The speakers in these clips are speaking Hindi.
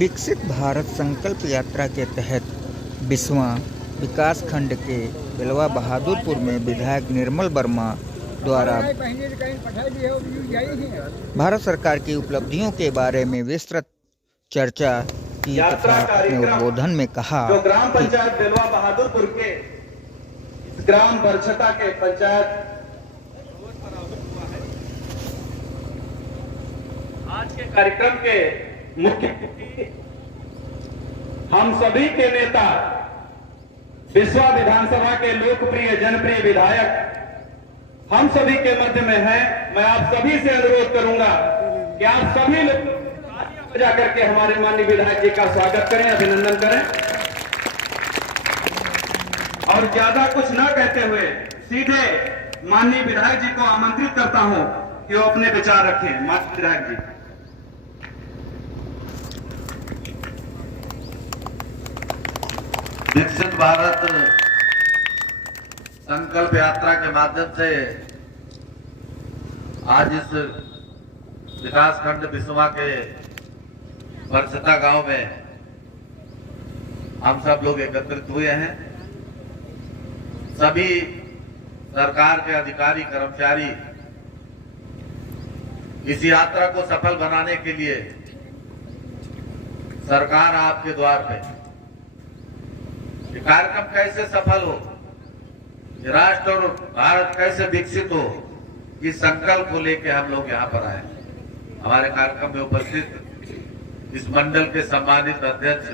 विकसित भारत संकल्प यात्रा के तहत बिस्वा विकास खंड के बिलवा बहादुरपुर में विधायक निर्मल वर्मा द्वारा भारत सरकार की उपलब्धियों के बारे में विस्तृत चर्चा की तथा अपने उद्बोधन में कहा जो ग्राम पंचायत बिलवा बहादुरपुर के ग्राम बरछता के पंचायत आज के कार्यक्रम के मुख्य अतिथि हम सभी के नेता बिस्वा विधानसभा के लोकप्रिय जनप्रिय विधायक हम सभी के मध्य में हैं। मैं आप सभी से अनुरोध करूंगा कि आप सभी लोग तालियां बजा करके हमारे माननीय विधायक जी का स्वागत करें, अभिनंदन करें और ज्यादा कुछ न कहते हुए सीधे माननीय विधायक जी को आमंत्रित करता हूं कि वो अपने विचार रखें। माननीय विधायक जी। विकसित भारत संकल्प यात्रा के माध्यम से आज इस विकास खंड बिस्वा के बरछता गांव में हम सब लोग एकत्रित हुए हैं। सभी सरकार के अधिकारी कर्मचारी इस यात्रा को सफल बनाने के लिए सरकार आपके द्वार पे ये कार्यक्रम कैसे सफल हो, राष्ट्र और भारत कैसे विकसित हो, इस संकल्प को लेकर हम लोग यहाँ पर आए। हमारे कार्यक्रम में उपस्थित इस मंडल के सम्मानित अध्यक्ष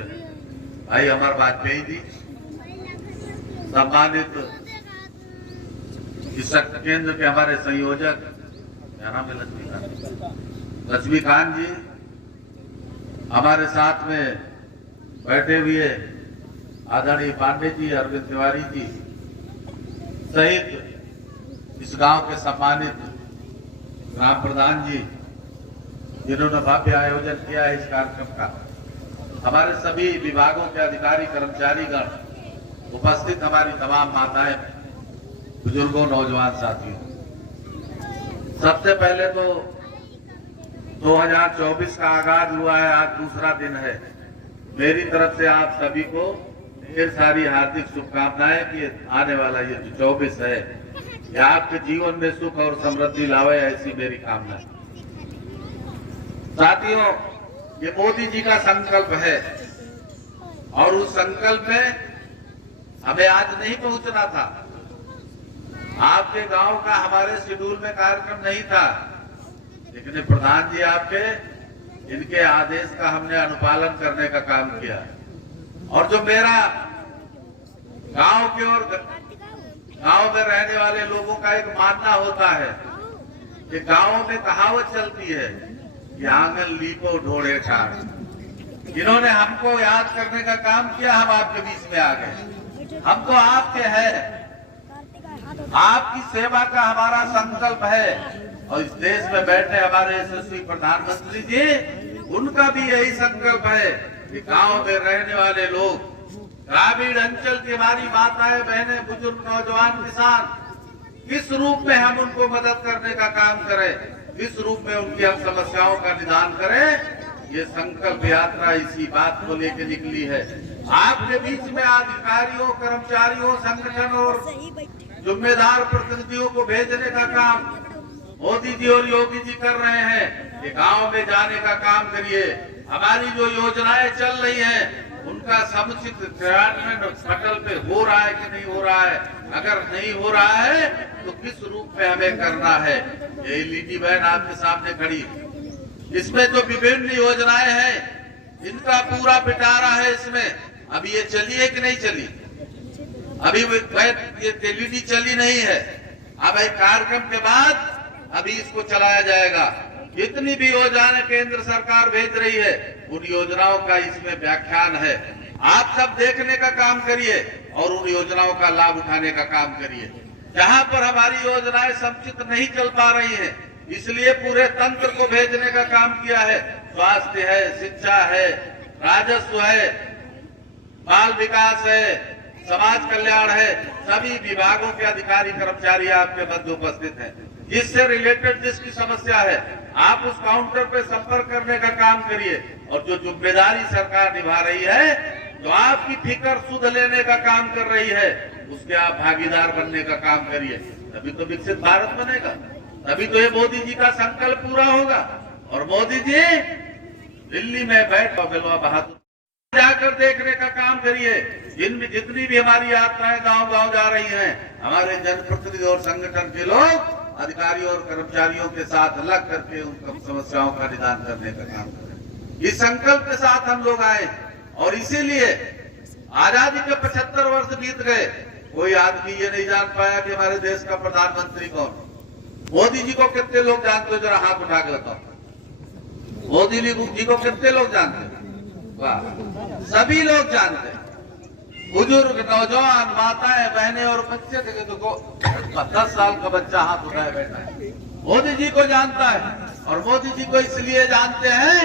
भाई अमर वाजपेयी जी, सम्मानित इस शक्ति केंद्र के हमारे संयोजक क्या नाम है लक्ष्मीकांत जी, हमारे साथ में बैठे हुए आदरणीय पांडे जी, अरविंद तिवारी जी सहित इस गांव के सम्मानित ग्राम प्रधान जी जिन्होंने भव्य आयोजन किया है इस कार्यक्रम का, हमारे सभी विभागों के अधिकारी कर्मचारी गण, उपस्थित हमारी तमाम माताएं, बुजुर्गों, नौजवान साथियों। सबसे पहले तो 2024 का आगाज हुआ है, आज दूसरा दिन है। मेरी तरफ से आप सभी को ढेर सारी हार्दिक शुभकामनाएं कि आने वाला ये जो 24 है ये आपके जीवन में सुख और समृद्धि लावे, ऐसी मेरी कामना। साथियों, ये मोदी जी का संकल्प है और उस संकल्प में हमें आज नहीं पहुंचना था। आपके गांव का हमारे शेड्यूल में कार्यक्रम नहीं था, लेकिन प्रधान जी आपके इनके आदेश का हमने अनुपालन करने का काम किया। और जो मेरा गांव के और गांव में रहने वाले लोगों का एक मानना होता है कि गांव में कहावत चलती है कि आंगन लीपो ढोड़े ठाड़। इन्होंने हमको याद करने का काम किया, हम आपके बीच में आ गए। हम तो आपके हैं, आपकी सेवा का हमारा संकल्प है और इस देश में बैठे हमारे यशस्वी प्रधानमंत्री जी, उनका भी यही संकल्प है कि गांव में रहने वाले लोग, ग्रामीण अंचल की हमारी माताएं, बहनें, बुजुर्ग, नौजवान, किसान, किस रूप में हम उनको मदद करने का काम करें, किस रूप में उनकी हम समस्याओं का निदान करें, ये संकल्प यात्रा इसी बात को लेकर निकली है। आपके बीच में अधिकारियों, कर्मचारियों, संगठन और जिम्मेदार प्रतिनिधियों को भेजने का काम मोदी जी और योगी जी कर रहे हैं कि गांव में जाने का काम करिए। हमारी जो योजनाएं चल रही हैं उनका समुचित क्रियान्वयन पटल पे हो रहा है कि नहीं हो रहा है, अगर नहीं हो रहा है तो किस रूप में हमें करना है। ये लीडी बहन आपके सामने खड़ी, इसमें जो विभिन्न योजनाएं हैं इनका पूरा पिटारा है। इसमें अभी ये चली है कि नहीं चली, अभी ये एलईडी चली नहीं है। अब एक कार्यक्रम के बाद अभी इसको चलाया जाएगा। जितनी भी योजनाएं केंद्र सरकार भेज रही है उन योजनाओं का इसमें व्याख्यान है। आप सब देखने का काम करिए और उन योजनाओं का लाभ उठाने का काम करिए। जहां पर हमारी योजनाएं समुचित नहीं चल पा रही हैं, इसलिए पूरे तंत्र को भेजने का काम किया है। स्वास्थ्य है, शिक्षा है, राजस्व है, बाल विकास है, समाज कल्याण है, सभी विभागों के अधिकारी कर्मचारी आपके मध्य उपस्थित हैं। जिससे रिलेटेड जिसकी समस्या है आप उस काउंटर पे संपर्क करने का काम करिए और जो जिम्मेदारी सरकार निभा रही है, जो आपकी फिक्र सुध लेने का काम कर रही है, उसके आप भागीदार बनने का काम करिए। तभी तो विकसित भारत बनेगा, तभी तो ये मोदी जी का संकल्प पूरा होगा। और मोदी जी दिल्ली में बैठ बिलवा बहादुर जाकर देखने का काम करिए। जितनी भी हमारी यात्राएं गांव गांव जा रही हैं, हमारे जनप्रतिनिधि और संगठन के लोग अधिकारियों और कर्मचारियों के साथ लग करके उन समस्याओं का निदान करने का काम करें। इस संकल्प के साथ हम लोग आए और इसीलिए आजादी के 75 वर्ष बीत गए, कोई आदमी ये नहीं जान पाया कि हमारे देश का प्रधानमंत्री कौन। मोदी जी को कितने लोग जानते हो, जरा हाथ उठा के बताओ। मोदी जी को कितने लोग जानते हैं? वाह, सभी लोग जानते हैं। बुजुर्ग, नौजवान, माताएं, बहनें और बच्चे देखे तो 10 साल का बच्चा हाथ उठाए बैठा है, मोदी जी को जानता है। और मोदी जी को इसलिए जानते हैं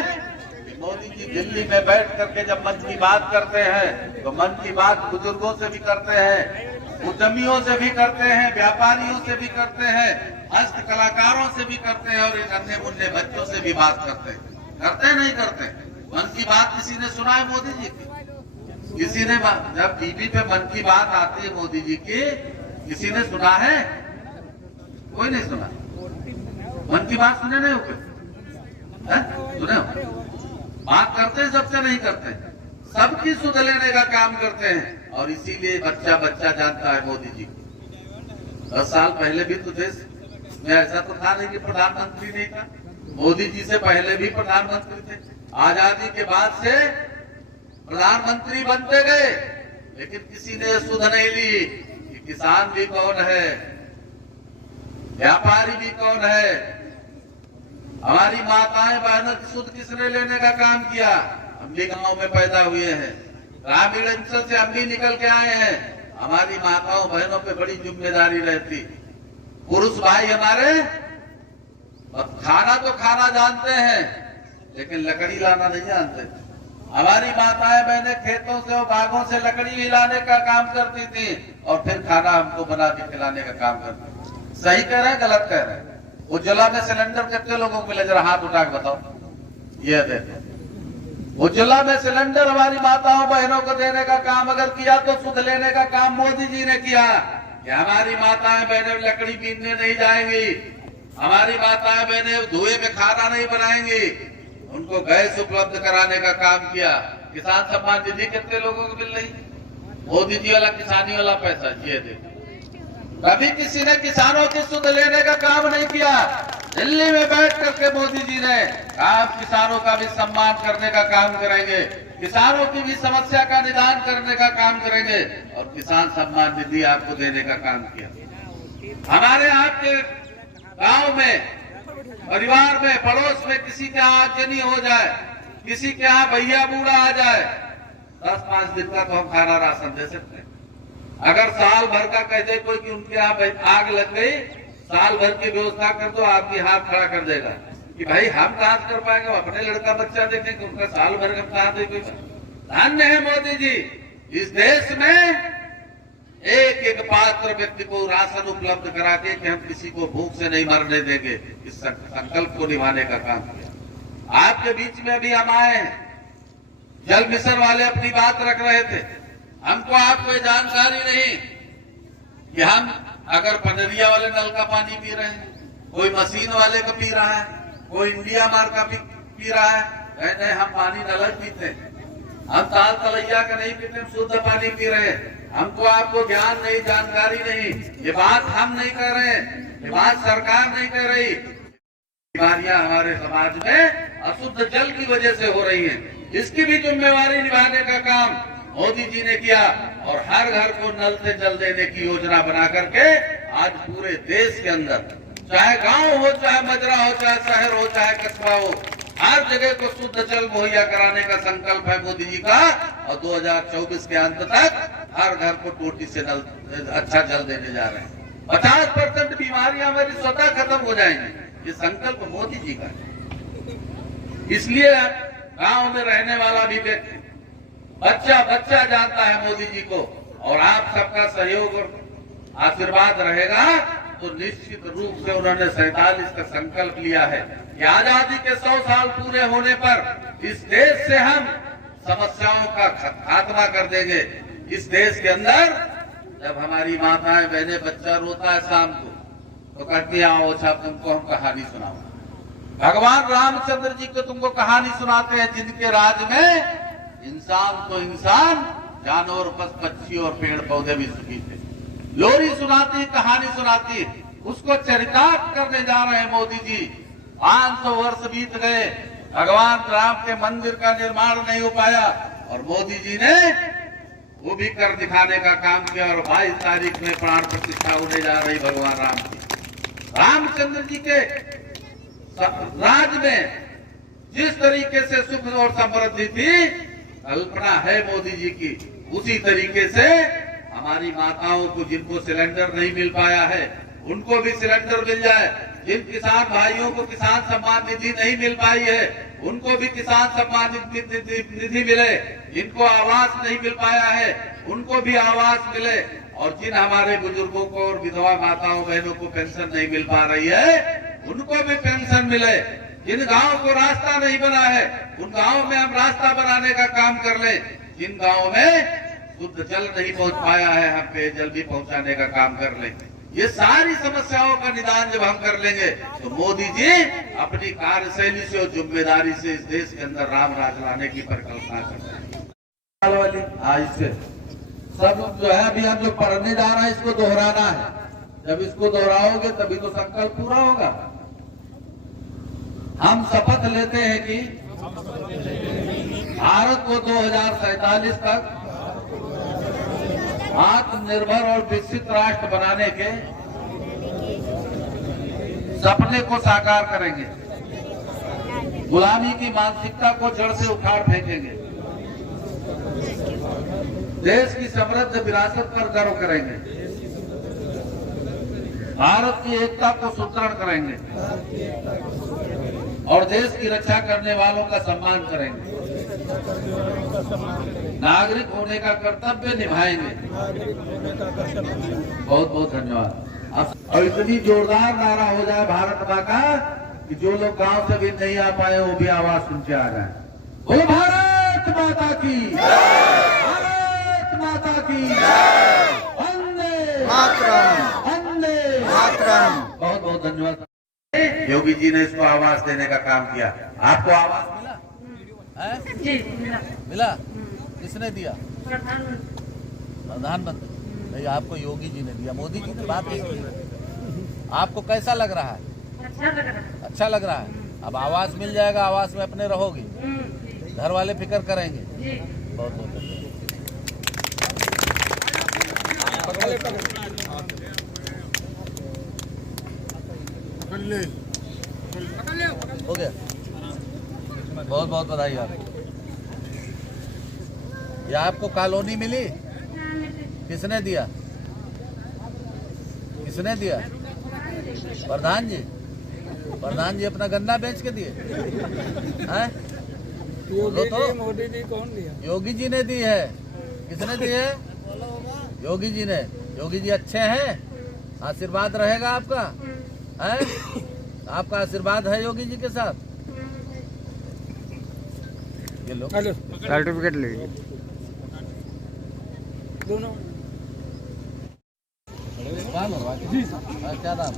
कि मोदी जी दिल्ली में बैठ करके जब मन की बात करते हैं तो मन की बात बुजुर्गों से भी करते हैं, उद्यमियों से भी करते हैं, व्यापारियों से भी करते हैं, हस्त कलाकारों से भी करते हैं और इन अन्य मुन्ने बच्चों से भी बात करते हैं। करते नहीं करते? मन की बात किसी ने सुना है मोदी जी की? किसी ने? जब टीवी पे मन की बात आती है मोदी जी की, किसी ने सुना है? कोई नहीं सुना। मन की बात सुने नहीं हो? सुने हो? बात करते हैं, सबसे नहीं करते, सबकी सुध लेने का काम करते हैं। और इसीलिए बच्चा बच्चा जानता है मोदी जी को। 10 साल पहले भी तो देश में ऐसा तो था नहीं कि प्रधानमंत्री नहीं था। मोदी जी से पहले भी प्रधानमंत्री थे। आजादी के बाद से प्रधानमंत्री बनते गए, लेकिन किसी ने सुध नहीं ली कि किसान भी कौन है, व्यापारी भी कौन है। हमारी माताएं बहनों की सुध किसने लेने का काम किया? हम भी गांव में पैदा हुए हैं, ग्रामीण अंचल से हम भी निकल के आए हैं। हमारी माताओं बहनों पे बड़ी जिम्मेदारी रहती। पुरुष भाई हमारे खाना तो खाना जानते हैं, लेकिन लकड़ी लाना नहीं जानते। हमारी माताएं बहनें खेतों से और बागों से लकड़ी भी लाने का काम करती थी और फिर खाना हमको बना के खिलाने का काम करती थी। सही कह रहे हैं, गलत कह रहे हैं? उज्ज्वला में सिलेंडर कितने लोगों को मिले, जरा हाथ उठा के बताओ। ये देखो, उज्ज्वला में सिलेंडर हमारी माताओं बहनों को देने का काम अगर किया तो सुध लेने का काम मोदी जी ने किया कि हमारी माताएं बहनें लकड़ी बीनने नहीं जाएंगी, हमारी माताएं बहनें धुएं में खाना नहीं बनाएंगी, उनको गैस उपलब्ध कराने का काम किया। किसान सम्मान निधि कितने लोगों को मिल रही? मोदी जी वाला किसानी वाला पैसा। ये देखो, कभी किसी ने किसानों की सुध लेने का काम नहीं किया। दिल्ली में बैठ करके मोदी जी ने आप किसानों का भी सम्मान करने का काम करेंगे, किसानों की भी समस्या का निदान करने का काम करेंगे और किसान सम्मान निधि आपको देने का काम किया। हमारे आपके गांव में, परिवार में, पड़ोस में किसी के यहाँ आगजनी हो जाए, किसी के यहाँ भैया बूढ़ा आ जाए, 10-5 दिन का तो हम खाना राशन दे सकते हैं। अगर साल भर का कह दे कोई कि उनके यहाँ आग लग गई, साल भर की व्यवस्था कर दो, आपकी हाथ खड़ा कर देगा कि भाई हम कहाँ कर पाएंगे, अपने लड़का बच्चा देखेंगे, उनका साल भर हम कहाँ दे। धन्य है मोदी जी, इस देश में एक एक पात्र व्यक्ति को राशन उपलब्ध करा के कि हम किसी को भूख से नहीं मरने देंगे, इस संकल्प को निभाने का काम किया। आपके बीच में भी हम आए हैं, जल मिशन वाले अपनी बात रख रहे थे। हमको आपको जानकारी नहीं कि हम अगर पनरिया वाले नल का पानी पी रहे हैं, कोई मशीन वाले का पी रहा है, कोई इंडिया मार का पी रहा है। नहीं, हम पानी नल पीते हैं, हम ताल तलैया का नहीं पीते, हम शुद्ध पानी पी रहे हैं। हमको आपको ज्ञान नहीं, जानकारी नहीं। ये बात हम नहीं कर रहे हैं, ये बात सरकार नहीं कर रही। बीमारियां हमारे समाज में अशुद्ध जल की वजह से हो रही हैं, इसकी भी जिम्मेवारी निभाने का काम मोदी जी ने किया और हर घर को नल से जल देने की योजना बना करके आज पूरे देश के अंदर, चाहे गांव हो, चाहे मजरा हो, चाहे शहर हो, चाहे कस्बा हो, हर जगह को शुद्ध जल मुहैया कराने का संकल्प है मोदी जी का। और 2024 के अंत तक हर घर को टोटी से अच्छा जल देने जा रहे हैं। 50% बीमारियां हमारी स्वतः खत्म हो जाएंगी। ये संकल्प मोदी जी का है। इसलिए गांव में रहने वाला भी व्यक्ति, बच्चा बच्चा जानता है मोदी जी को। और आप सबका सहयोग और आशीर्वाद रहेगा तो निश्चित रूप से उन्होंने 47 का संकल्प लिया है कि आजादी के 100 साल पूरे होने पर इस देश से हम समस्याओं का खात्मा कर देंगे। इस देश के अंदर जब हमारी माताएं बहनें, बच्चा रोता है शाम को, तो कहती है आओ अच्छा तुमको हम कहानी सुनाओ। भगवान रामचंद्र जी को तुमको कहानी सुनाते हैं जिनके राज में इंसान तो इंसान, जानवर, पक्षी और पेड़ पौधे भी सुखी थे। लोरी सुनाती, कहानी सुनाती, उसको चरितार्थ करने जा रहे हैं मोदी जी। 500 वर्ष बीत गए, भगवान राम के मंदिर का निर्माण नहीं हो पाया और मोदी जी ने वो भी कर दिखाने का काम किया और 22 तारीख में प्राण प्रतिष्ठा होने जा रही भगवान राम की। रामचंद्र जी के राज में जिस तरीके से सुख और समृद्धि थी, कल्पना है मोदी जी की, उसी तरीके से हमारी माताओं को जिनको सिलेंडर नहीं मिल पाया है उनको भी सिलेंडर मिल जाए। जिन किसान भाइयों को किसान सम्मान निधि नहीं मिल पाई है उनको भी किसान सम्मान निधि मिले। जिनको आवास नहीं मिल पाया है उनको भी आवास मिले। और जिन हमारे बुजुर्गों को और विधवा माताओं बहनों को पेंशन नहीं मिल पा रही है उनको भी पेंशन मिले। जिन गांव को रास्ता नहीं बना है उन गांव में हम रास्ता बनाने का काम कर ले। जिन गांव में शुद्ध जल नहीं पहुंच पाया है हम पेयजल भी पहुंचाने का काम कर ले। ये सारी समस्याओं का निदान जब हम कर लेंगे तो मोदी जी अपनी कार्यशैली से और जिम्मेदारी से इस देश के अंदर राम राज लाने की परिकल्पना कर रहे हैं। आज से सब जो है अभी हम जो पढ़ने जा रहा है इसको दोहराना है। जब इसको दोहराओगे तभी तो संकल्प पूरा होगा। हम शपथ लेते हैं कि भारत को 2047 तक आत्मनिर्भर और विकसित राष्ट्र बनाने के सपने को साकार करेंगे। गुलामी की मानसिकता को जड़ से उखाड़ फेंकेंगे। देश की समृद्ध विरासत पर गर्व करेंगे। भारत की एकता को सुदृढ़ करेंगे और देश की रक्षा करने वालों का सम्मान करेंगे। नागरिक होने का कर्तव्य निभाएंगे। बहुत बहुत धन्यवाद। और इतनी जोरदार नारा हो जाए भारत माँ का कि जो लोग गांव से भी नहीं आ पाए वो भी आवाज सुन के आ जाए। बोलो भारत माता की, भारत माता की, वंदे मातरम, वंदे मातरम। बहुत बहुत धन्यवाद। योगी जी ने इसको आवाज देने का काम किया। आपको आवाज मिला? जी मिला? किसने दिया? प्रधानमंत्री नहीं, आपको योगी जी ने दिया। मोदी जी ने बात नहीं की। आपको कैसा लग रहा है? अच्छा लग रहा है। अब आवास मिल जाएगा, आवास में अपने रहोगी, घर वाले फिक्र करेंगे। बहुत बहुत हो गया। बहुत बहुत बधाई आपको। ये आपको कॉलोनी मिली? किसने दिया? किसने दिया? प्रधान जी। प्रधान जी अपना गन्ना बेच के दिए हैं? बोलो तो। मोदी जी कौन दिया? योगी जी ने दी है। किसने दी है? योगी जी ने। योगी जी अच्छे हैं, आशीर्वाद रहेगा आपका है? आपका आशीर्वाद है योगी जी के साथ। ये लो सर्टिफिकेट लीजिए दोनों। क्या नाम?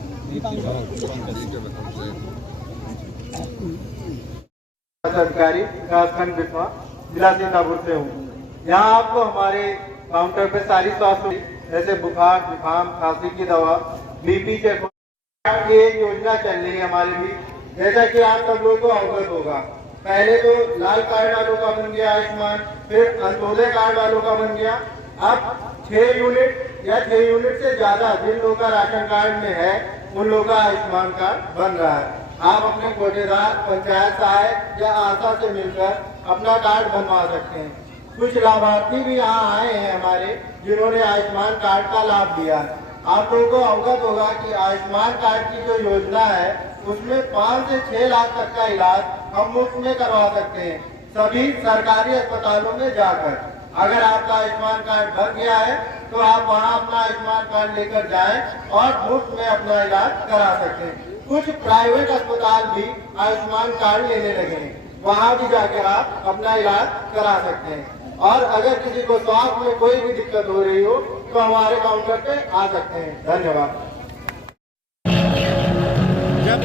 अधिकारी विकासखंड बिस्वा, जिला सीतापुर से हूँ। यहाँ आपको हमारे काउंटर पे सारी स्वास्थ्य जैसे बुखार, जुकाम, खांसी की दवा, बीपी के की एक योजना चल रही है हमारी भी। जैसा कि आप सब लोगों को अवगत होगा, पहले तो लाल कार्ड वालों का बन गया आयुष्मान, फिर अंत्योदय कार्ड वालों का बन गया। अब 6 यूनिट या 6 यूनिट से ज्यादा जिन लोगों का राशन कार्ड में है उन लोगों का आयुष्मान कार्ड बन रहा है। आप अपने कोटेदार, पंचायत सहायक या आशा से मिलकर अपना कार्ड बनवा सकते हैं। कुछ लाभार्थी भी यहाँ आए हैं हमारे जिन्होंने आयुष्मान कार्ड का लाभ लिया है। आप लोगों को अवगत होगा कि आयुष्मान कार्ड की जो योजना है उसमें 5 से 6 लाख तक का इलाज हम मुफ्त में करवा सकते हैं सभी सरकारी अस्पतालों में जाकर। अगर आपका आयुष्मान कार्ड बन गया है तो आप वहां अपना आयुष्मान कार्ड लेकर जाएं और मुफ्त में अपना इलाज करा सकते हैं। कुछ प्राइवेट अस्पताल भी आयुष्मान कार्ड लेने लगे हैं, वहाँ भी जाके आप अपना इलाज करा सकते हैं। और अगर किसी को स्वास्थ्य में कोई भी दिक्कत हो रही हो तो हमारे काउंटर पे आ सकते हैं। धन्यवाद। जब